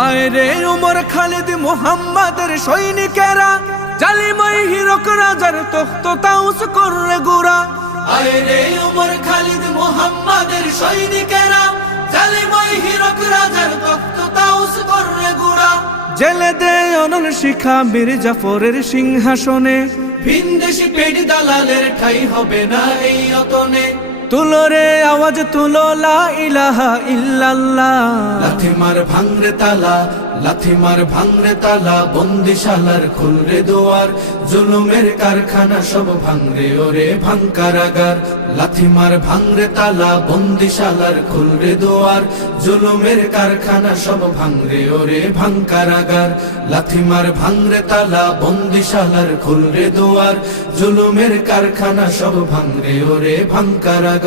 আয় রে উমর খালিদ মুহাম্মাদের সৈনিকেরা, জালিমাই হিরক রাজার তখ্ত তাউস করে গুরা। আয় রে উমর খালিদ মুহাম্মাদের সৈনিকেরা, জালিমাই হিরক রাজার তখ্ত তাউস করে গুরা। জেলে দে অনল শিখা মীর জাফরের সিংহাসনে, ভিনদেশি পেট দালালের ঠাই হবে না এই অতনে। তুলো রে আওয়াজ তুলো লা ইলাহা ইল্লাল্লাহ। লাথি মার ভাঙরে তালা, লাথি মার ভাঙরে তালা, বন্দিশালার খুলরে দুয়ার, জুলুমের কারখানা সব ভাঙরে ওরে ভাঙ কারাগার। লাথি মার ভাঙরে তালা, বন্দিশালার খুলরে দুয়ার, জুলুমের কারখানা সব ভাঙরে ওরে ভাঙ কারাগার। লাথি মার ভাঙরে তালা, বন্দিশালার খুলরে দুয়ার, জুলুমের কারখানা সব ভাঙরে ওরে ভাঙ কারাগার।